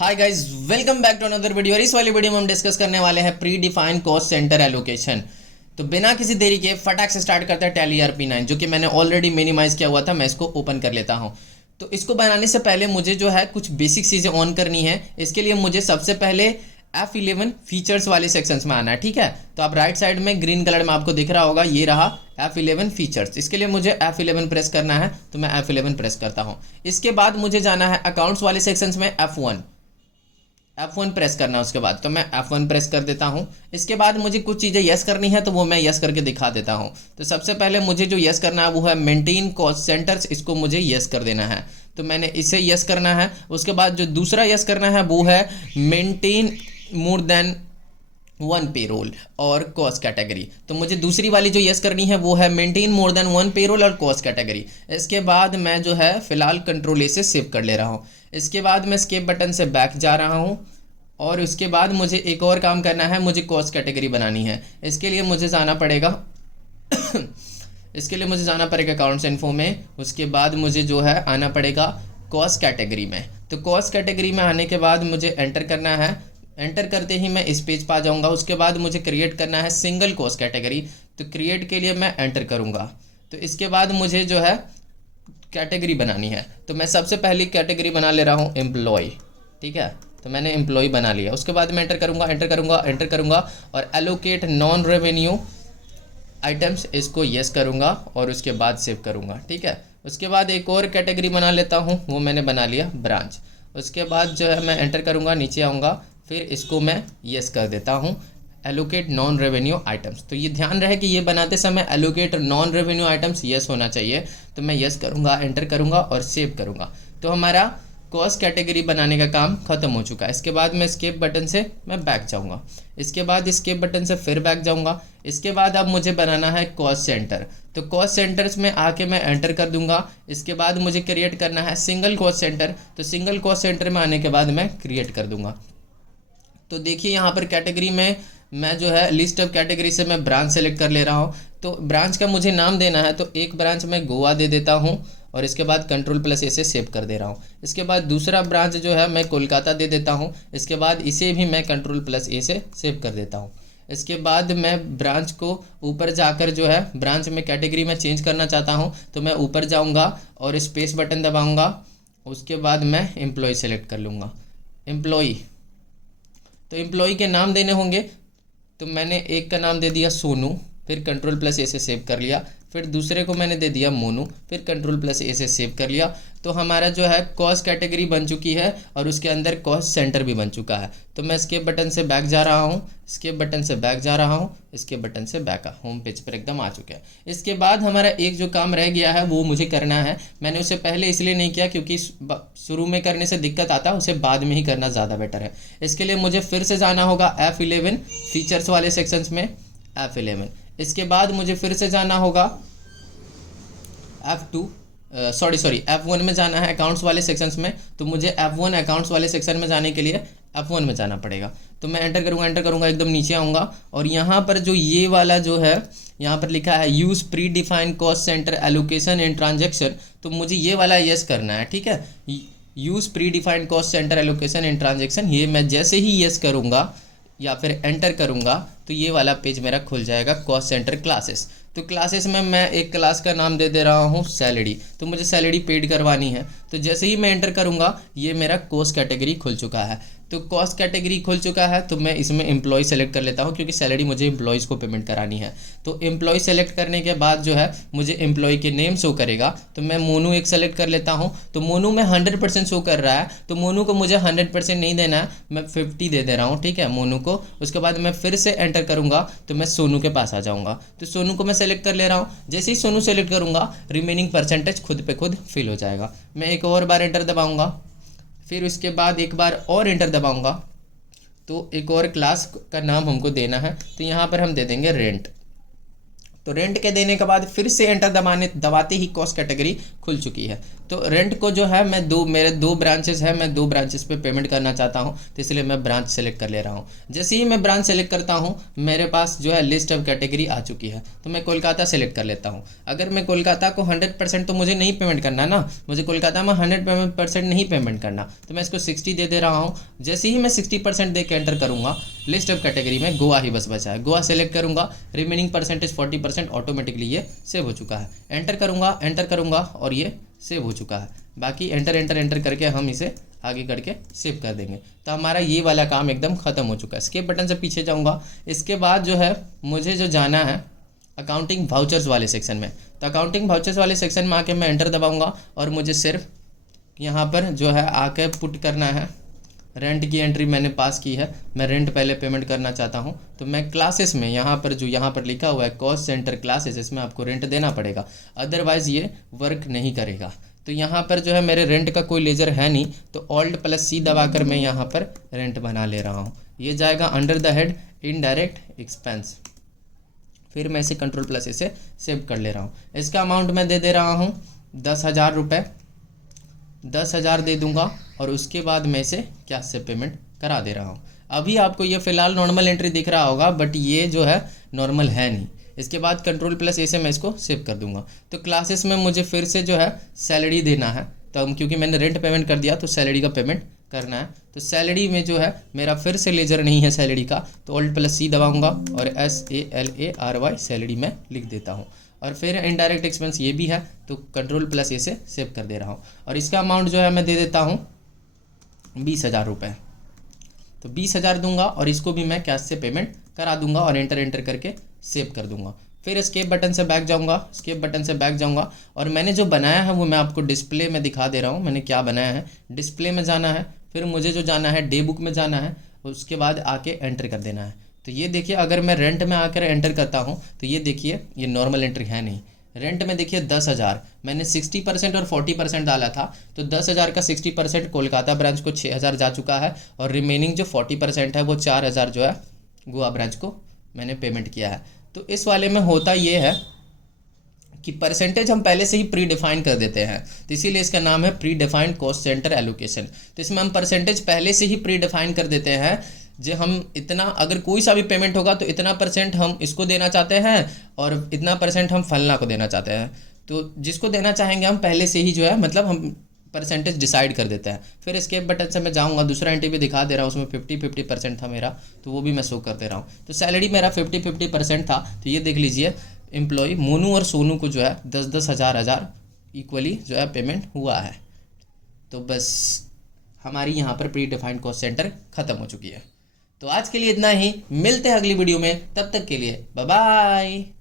Hi guys, welcome back to another video. इस वाली video में हम डिस्कस करने वाले हैं predefined cost centre allocation. तो बिना किसी देरी के फटाक से स्टार्ट करते हैं टैली RP9, जो कि मैंने ऑलरेडी मिनिमाइज किया हुआ था। मैं इसको ओपन कर लेता हूं। तो इसको बनाने से पहले मुझे जो है कुछ बेसिक चीज़ें ऑन करनी है। इसके लिए मुझे सबसे पहले F11 फीचर्स वाले सेक्शंस में आना है, ठीक है। तो आप राइट साइड में ग्रीन कलर में आपको दिख रहा होगा, ये रहा F11 फीचर्स। इसके लिए मुझे F11 प्रेस करना है, तो मैं F11 प्रेस करता हूँ। इसके बाद मुझे जाना है अकाउंट्स वाले सेक्शंस में, F1 प्रेस करना है। उसके बाद तो मैं F1 प्रेस कर देता हूं। इसके बाद मुझे कुछ चीज़ें यस करनी है, तो वो मैं यस करके दिखा देता हूं। तो सबसे पहले मुझे जो यस करना है वो है मेंटेन कॉस्ट सेंटर्स, इसको मुझे यस कर देना है। तो मैंने इसे यस करना है। उसके बाद जो दूसरा यस करना है वो है मेंटेन मोर देन 1 पेरोल और कॉस्ट कैटेगरी। तो मुझे दूसरी वाली जो यस करनी है वो है मेंटेन मोर देन 1 पेरोल और कॉस्ट कैटेगरी। इसके बाद मैं जो है फिलहाल कंट्रोल ए से सेव कर ले रहा हूँ। इसके बाद मैं स्केप बटन से बैक जा रहा हूँ और उसके बाद मुझे एक और काम करना है, मुझे कॉस्ट कैटेगरी बनानी है। इसके लिए मुझे जाना पड़ेगा इसके लिए मुझे जाना पड़ेगा अकाउंट्स इन्फो में। उसके बाद मुझे जो है आना पड़ेगा कॉस्ट कैटेगरी में। तो कॉस्ट कैटेगरी में आने के बाद मुझे एंटर करना है। एंटर करते ही मैं इस पेज पर आ जाऊँगा। उसके बाद मुझे क्रिएट करना है सिंगल कॉस्ट कैटेगरी। तो क्रिएट के लिए मैं एंटर करूँगा। तो इसके बाद मुझे जो है कैटेगरी बनानी है। तो मैं सबसे पहली कैटेगरी बना ले रहा हूँ एम्प्लॉय, ठीक है। तो मैंने एम्प्लॉय बना लिया। उसके बाद मैं एंटर करूँगा, एंटर करूँगा, एंटर करूँगा और एलोकेट नॉन रेवेन्यू आइटम्स, इसको यस करूँगा और उसके बाद सेव करूँगा, ठीक है। उसके बाद एक और कैटेगरी बना लेता हूँ, वो मैंने बना लिया ब्रांच। उसके बाद जो है मैं एंटर करूँगा, नीचे आऊँगा, फिर इसको मैं यस कर देता हूँ एलोकेट नॉन रेवेन्यू आइटम्स। तो ये ध्यान रहे कि ये बनाते समय allocate non revenue items yes होना चाहिए। तो मैं यस करूँगा, एंटर करूँगा और सेव करूँगा। तो हमारा कॉस्ट कैटेगरी बनाने का काम खत्म हो चुका है। इसके बाद मैं स्केप बटन से मैं बैक जाऊँगा। इसके बाद स्केप बटन से फिर बैक जाऊँगा। इसके बाद अब मुझे बनाना है कॉस्ट सेंटर। तो कॉस्ट सेंटर्स में आके मैं एंटर कर दूंगा। इसके बाद मुझे क्रिएट करना है सिंगल कॉस्ट सेंटर। तो सिंगल कॉस्ट सेंटर में आने के बाद मैं क्रिएट कर दूंगा। तो देखिए यहाँ पर कैटेगरी में मैं जो है लिस्ट ऑफ कैटेगरी से मैं ब्रांच सेलेक्ट कर ले रहा हूँ। तो ब्रांच का मुझे नाम देना है, तो एक ब्रांच मैं गोवा दे देता हूँ और इसके बाद कंट्रोल+A से सेव कर दे रहा हूँ। इसके बाद दूसरा ब्रांच जो है मैं कोलकाता दे देता हूँ। इसके बाद इसे भी मैं कंट्रोल+A से सेव कर देता हूँ। इसके बाद मैं ब्रांच को ऊपर जाकर जो है ब्रांच में कैटेगरी में चेंज करना चाहता हूँ, तो मैं ऊपर जाऊँगा और स्पेस बटन दबाऊँगा। उसके बाद मैं एम्प्लॉय सेलेक्ट कर लूँगा, एम्प्लॉय। तो एम्प्लॉय के नाम देने होंगे, तो मैंने एक का नाम दे दिया सोनू, फिर कंट्रोल+A से सेव कर लिया। फिर दूसरे को मैंने दे दिया मोनू, फिर कंट्रोल+A से सेव कर लिया। तो हमारा जो है कॉस्ट कैटेगरी बन चुकी है और उसके अंदर कॉस्ट सेंटर भी बन चुका है। तो मैं स्केप बटन से बैक जा रहा हूँ, स्केप बटन से बैक जा रहा हूँ, स्केप बटन से बैक होम पेज पर एकदम आ चुका है। इसके बाद हमारा एक जो काम रह गया है वो मुझे करना है। मैंने उसे पहले इसलिए नहीं किया क्योंकि शुरू में करने से दिक्कत आता है, उसे बाद में ही करना ज़्यादा बेटर है। इसके लिए मुझे फिर से जाना होगा F11 फीचर्स वाले सेक्शंस में, F11। इसके बाद मुझे फिर से जाना होगा F1 में जाना है अकाउंट्स वाले सेक्शंस में। तो मुझे F1 अकाउंट्स वाले सेक्शन में जाने के लिए F1 में जाना पड़ेगा। तो मैं एंटर करूँगा, एकदम नीचे आऊँगा और यहाँ पर जो ये वाला जो है यहाँ पर लिखा है use pre defined cost centre allocation in transaction, तो मुझे ये वाला यस करना है, ठीक है। Use pre defined cost centre allocation in transaction, ये मैं जैसे ही यस करूँगा या फिर एंटर करूँगा तो ये वाला पेज मेरा खुल जाएगा, कॉस्ट सेंटर क्लासेस। तो क्लासेस में मैं एक क्लास का नाम दे दे रहा हूँ सैलरी। तो मुझे सैलरी पेड करवानी है। तो जैसे ही मैं एंटर करूँगा ये मेरा कॉस्ट कैटेगरी खुल चुका है। तो कॉस्ट कैटेगरी खुल चुका है, तो मैं इसमें एम्प्लॉय सेलेक्ट कर लेता हूँ क्योंकि सैलरी मुझे एम्प्लॉयज़ को पेमेंट करानी है। तो एम्प्लॉय सेलेक्ट करने के बाद जो है मुझे एम्प्लॉय के नेम शो करेगा। तो मैं मोनू एक सेलेक्ट कर लेता हूँ। तो मोनू में 100% शो कर रहा है, तो मोनू को मुझे 100% नहीं देना है, मैं 50 दे दे रहा हूँ, ठीक है, मोनू को। उसके बाद मैं फिर से एंटर करूँगा तो मैं सोनू के पास आ जाऊँगा। तो सोनू को मैं सेलेक्ट कर ले रहा हूँ। जैसे ही सोनू सेलेक्ट करूँगा रिमेनिंग परसेंटेज खुद पे खुद फिल हो जाएगा। मैं एक और बार एंटर दबाऊँगा, फिर उसके बाद एक बार और एंटर दबाऊँगा। तो एक और क्लास का नाम हमको देना है, तो यहाँ पर हम दे देंगे रेंट। तो रेंट के देने के बाद फिर से एंटर दबाते ही कॉस्ट कैटेगरी खुल चुकी है। तो रेंट को जो है मैं मेरे 2 ब्रांचेस है, मैं 2 ब्रांचेस पे पेमेंट करना चाहता हूँ, तो इसलिए मैं ब्रांच सेलेक्ट कर ले रहा हूँ। जैसे ही मैं ब्रांच सेलेक्ट करता हूँ मेरे पास जो है लिस्ट ऑफ कैटेगरी आ चुकी है, तो मैं कोलकाता सेलेक्ट कर लेता हूँ। अगर मैं कोलकाता को 100% तो मुझे नहीं पेमेंट करना ना, मुझे कोलकाता में 100% नहीं पेमेंट करना, तो मैं इसको 60 दे रहा हूँ। जैसे ही मैं 60% दे के एंटर करूँगा लिस्ट ऑफ कैटेगरी में गोवा ही बस बचा है, गोवा सेलेक्ट करूँगा, रिमेनिंग परसेंटेज 40% ऑटोमेटिकली ये सेव हो चुका है। एंटर करूँगा और ये सेव हो चुका है। बाकी एंटर करके हम इसे आगे करके सेव कर देंगे। तो हमारा ये वाला काम एकदम ख़त्म हो चुका है। स्केप बटन से पीछे जाऊँगा। इसके बाद जो है मुझे जो जाना है अकाउंटिंग वाउचर्स वाले सेक्शन में, तो अकाउंटिंग वाउचर्स वाले सेक्शन में आके मैं एंटर दबाऊँगा और मुझे सिर्फ यहाँ पर जो है आके पुट करना है रेंट की एंट्री मैंने पास की है। मैं रेंट पहले पेमेंट करना चाहता हूँ, तो मैं क्लासेस में यहाँ पर लिखा हुआ है कॉस्ट सेंटर क्लासेस, इसमें आपको रेंट देना पड़ेगा, अदरवाइज़ ये वर्क नहीं करेगा। तो यहाँ पर जो है मेरे रेंट का कोई लेजर है नहीं, तो Alt+C दबाकर मैं यहाँ पर रेंट बना ले रहा हूँ। ये जाएगा under the head indirect expense. फिर मैं इसे Ctrl+A से सेव कर ले रहा हूँ। इसका अमाउंट मैं दे रहा हूँ 10,000 रुपये, 10,000 दे दूंगा और उसके बाद मैं इसे कैश से पेमेंट करा दे रहा हूँ। अभी आपको ये फ़िलहाल नॉर्मल एंट्री दिख रहा होगा, बट ये जो है नॉर्मल है नहीं। इसके बाद Ctrl+A से मैं इसको सेव कर दूंगा। तो क्लासेस में मुझे फिर से जो है सैलरी देना है, तो क्योंकि मैंने रेंट पेमेंट कर दिया तो सैलरी का पेमेंट करना है। तो सैलरी में जो है मेरा फिर से लेजर नहीं है सैलरी का, तो Alt+C दबाऊँगा और SALARY सैलरी में लिख देता हूँ। और फिर इनडायरेक्ट एक्सपेंस ये भी है, तो Ctrl+A से सेव कर दे रहा हूँ। और इसका अमाउंट जो है मैं दे देता हूँ 20,000 रुपये। तो 20,000 दूंगा और इसको भी मैं कैश से पेमेंट करा दूंगा और एंटर करके सेव कर दूंगा। फिर एस्केप बटन से बैक जाऊंगा और मैंने जो बनाया है वो मैं आपको डिस्प्ले में दिखा दे रहा हूँ। मैंने क्या बनाया है, डिस्प्ले में जाना है, फिर मुझे जो जाना है डे बुक में जाना है, उसके बाद आके एंटर कर देना है। तो ये देखिए अगर मैं रेंट में आकर एंटर करता हूँ तो ये देखिए ये नॉर्मल एंट्री है नहीं। रेंट में देखिए 10,000 मैंने 60% और 40% डाला था, तो 10,000 का 60% कोलकाता ब्रांच को 6,000 जा चुका है और रिमेनिंग जो 40% है वो 4,000 जो है गोवा ब्रांच को मैंने पेमेंट किया है। तो इस वाले में होता ये है कि परसेंटेज हम पहले से ही प्री डिफाइन कर देते हैं, तो इसीलिए इसका नाम है pre defined cost centre allocation. तो इसमें हम परसेंटेज पहले से ही प्री डिफाइन कर देते हैं, जो हम इतना अगर कोई सा भी पेमेंट होगा तो इतना % हम इसको देना चाहते हैं और इतना % हम फलना को देना चाहते हैं। तो जिसको देना चाहेंगे हम पहले से ही जो है मतलब हम परसेंटेज डिसाइड कर देते हैं। फिर एस्केप बटन से मैं जाऊंगा, दूसरा एंट्री भी दिखा दे रहा हूँ, उसमें 50-50% था मेरा, तो वो भी मैं शो कर दे रहा हूँ। तो सैलरी मेरा 50-50% था, तो ये देख लीजिए एम्प्लॉय मोनू और सोनू को जो है 10-10 हज़ार इक्वली जो है पेमेंट हुआ है। तो बस हमारी यहाँ पर प्री डिफाइंड कॉस्ट सेंटर ख़त्म हो चुकी है। तो आज के लिए इतना ही, मिलते हैं अगली वीडियो में, तब तक के लिए बाय बाय।